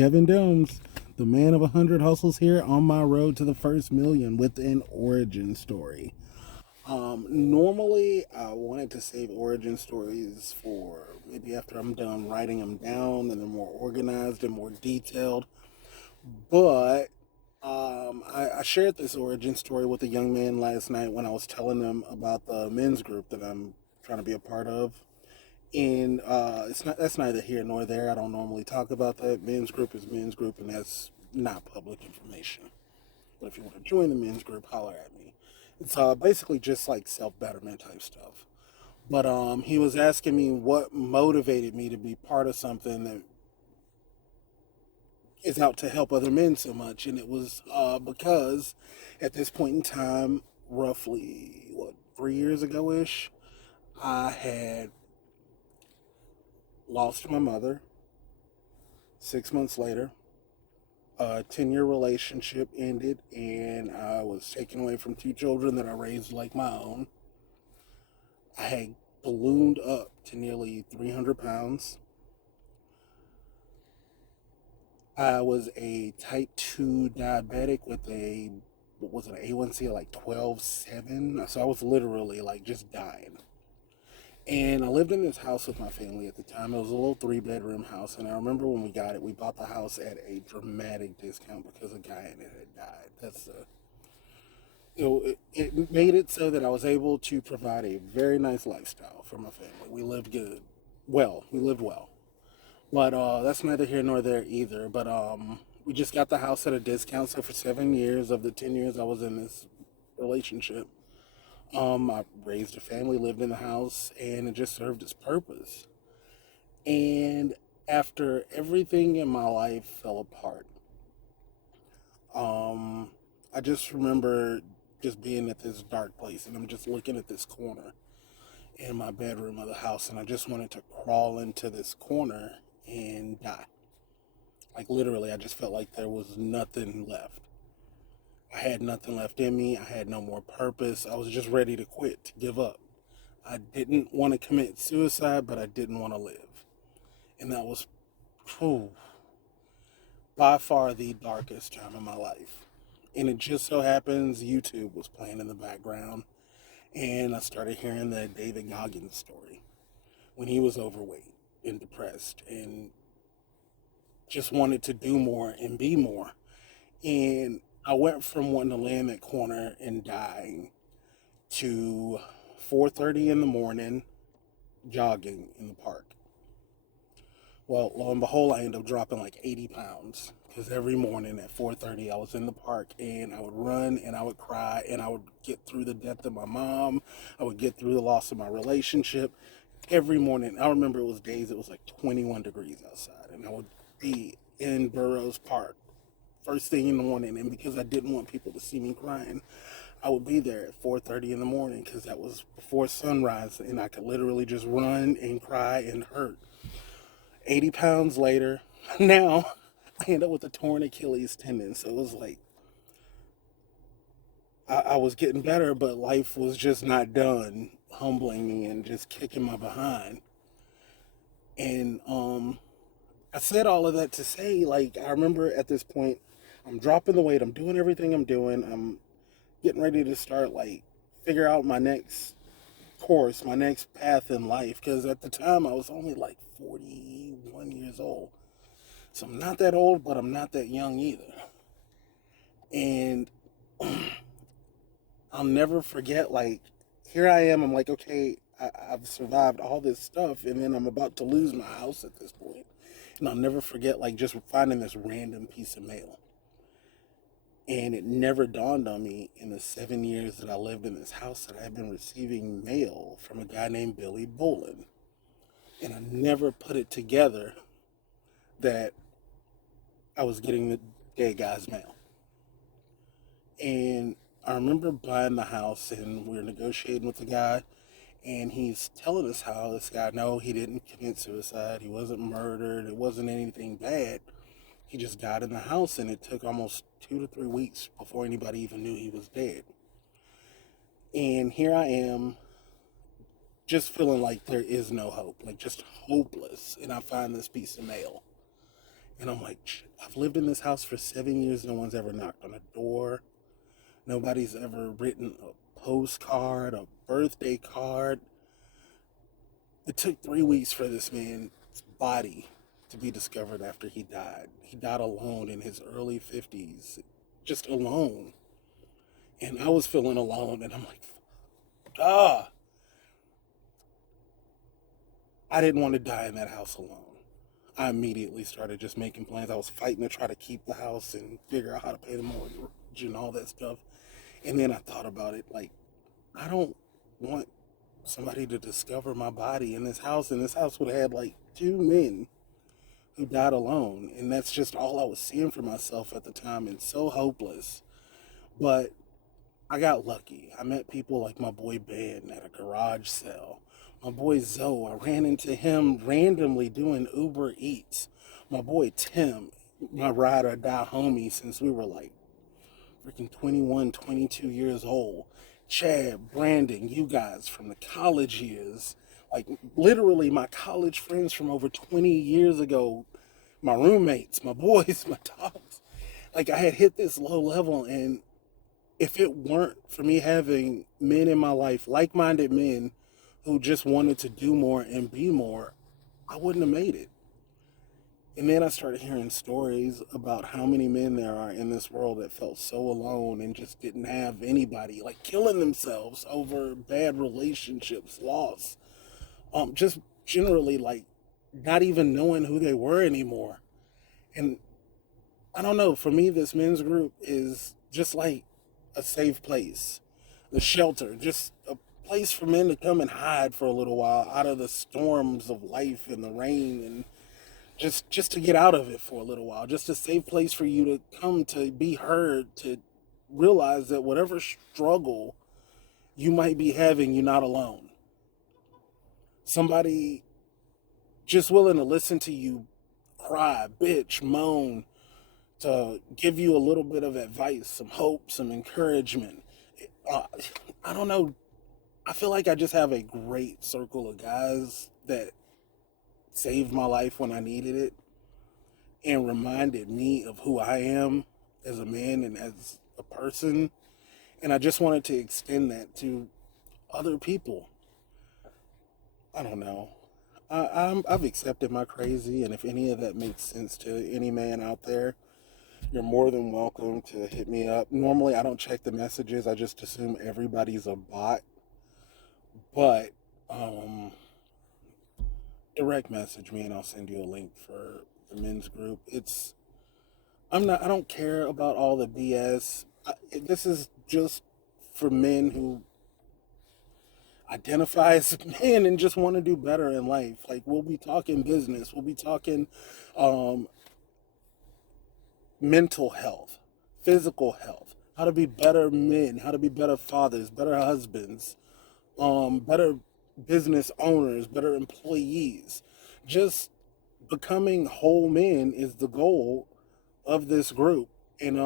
Kevin Domes, the man of 100 hustles here on my road to the first million with an origin story. Normally, I wanted to save origin stories for maybe after I'm done writing them down and they're more organized and more detailed. But I shared this origin story with a young man last night when I was telling him about the men's group that I'm trying to be a part of. And it's not that's neither here nor there. I don't normally talk about that. Men's group is men's group, and that's not public information. But if you want to join the men's group, holler at me. It's basically just like self betterment type stuff. But he was asking me what motivated me to be part of something that is out to help other men so much, and it was because at this point in time, roughly what 3 years ago ish, I had lost my mother. 6 months later, a 10-year relationship ended, and I was taken away from two children that I raised like my own. I had ballooned up to nearly 300 pounds. I was a type 2 diabetic with what was it, an A1C of like 12.7. So I was literally like just dying. And I lived in this house with my family at the time. It was a little 3 bedroom house. And I remember when we got it, we bought the house at a dramatic discount because a guy in it had died. It made it so that I was able to provide a very nice lifestyle for my family. We lived good. We lived well. But that's neither here nor there either. But we just got the house at a discount. So for 7 years of the 10 years I was in this relationship, I raised a family, lived in the house, and it just served its purpose. And after everything in my life fell apart, um, I just remember just being at this dark place, and I'm just looking at this corner in my bedroom of the house, and I just wanted to crawl into this corner and die. Like literally, I just felt like there was nothing left. I had nothing left in me. I had no more purpose. I was just ready to quit, to give up. I didn't want to commit suicide, but I didn't want to live. And that was, whew, by far the darkest time of my life. And it just so happens YouTube was playing in the background, and I started hearing the David Goggins story when he was overweight and depressed and just wanted to do more and be more. And I went from wanting to lay in that corner and dying to 4:30 in the morning jogging in the park. Well, lo and behold, I ended up dropping like 80 pounds because every morning at 4:30 I was in the park and I would run and I would cry and I would get through the death of my mom. I would get through the loss of my relationship. Every morning, I remember it was days it was like 21 degrees outside, and I would be in Burroughs Park first thing in the morning. And because I didn't want people to see me crying, I would be there at 4:30 in the morning because that was before sunrise, and I could literally just run and cry and hurt. 80 pounds later, now I end up with a torn Achilles tendon. So it was like I was getting better, but life was just not done humbling me and just kicking my behind. And I said all of that to say, like, I remember at this point, I'm dropping the weight, I'm doing everything I'm doing, I'm getting ready to start, like, figure out my next course, my next path in life. Because at the time, I was only like 41 years old. So I'm not that old, but I'm not that young either. And I'll never forget, like, here I am, I'm like, okay, I've survived all this stuff, and then I'm about to lose my house at this point. And I'll never forget, like, just finding this random piece of mail. And it never dawned on me in the 7 years that I lived in this house that I had been receiving mail from a guy named Billy Bowlin. And I never put it together that I was getting the dead guy's mail. And I remember buying the house, and we were negotiating with the guy, and he's telling us how this guy, no, he didn't commit suicide, he wasn't murdered, it wasn't anything bad. He just died in the house, and it took almost 2 to 3 weeks before anybody even knew he was dead. And here I am, just feeling like there is no hope, like just hopeless. And I find this piece of mail. And I'm like, shit, I've lived in this house for 7 years. No one's ever knocked on a door. Nobody's ever written a postcard, a birthday card. It took 3 weeks for this man's body to be discovered after he died. He died alone in his early 50s, just alone. And I was feeling alone, and I'm like, ah, I didn't want to die in that house alone. I immediately started just making plans. I was fighting to try to keep the house and figure out how to pay the mortgage and all that stuff. And then I thought about it, like, I don't want somebody to discover my body in this house. And this house would have had like two men who died alone. And that's just all I was seeing for myself at the time, and so hopeless. But I got lucky. I met people like my boy Ben at a garage sale. My boy Zoe, I ran into him randomly doing Uber Eats. My boy Tim, my ride or die homie since we were like freaking 21, 22 years old. Chad, Brandon, you guys from the college years. Like literally my college friends from over 20 years ago. My roommates, my boys, my dogs. Like I had hit this low level, and if it weren't for me having men in my life, like-minded men who just wanted to do more and be more, I wouldn't have made it. And then I started hearing stories about how many men there are in this world that felt so alone and just didn't have anybody, like killing themselves over bad relationships, loss, just generally like not even knowing who they were anymore. And I don't know, for me, this men's group is just like a safe place, the shelter, just a place for men to come and hide for a little while out of the storms of life and the rain, and just to get out of it for a little while, just a safe place for you to come to be heard, to realize that whatever struggle you might be having, you're not alone. Somebody just willing to listen to you cry, bitch, moan, to give you a little bit of advice, some hope, some encouragement. Uh, I don't know. I feel like I just have a great circle of guys that saved my life when I needed it and reminded me of who I am as a man and as a person. And I just wanted to extend that to other people. I don't know. I've accepted my crazy, and if any of that makes sense to any man out there, you're more than welcome to hit me up. Normally, I don't check the messages. I just assume everybody's a bot. But um, direct message me, and I'll send you a link for the men's group. I'm not. I don't care about all the BS. This is just for men who identify as men and just want to do better in life. Like we'll be talking business. We'll be talking um, mental health, physical health, how to be better men, how to be better fathers, better husbands, better business owners, better employees. Just becoming whole men is the goal of this group. And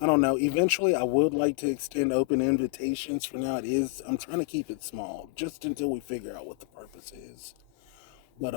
I don't know. Eventually, I would like to extend open invitations. For now, I'm trying to keep it small, just until we figure out what the purpose is. But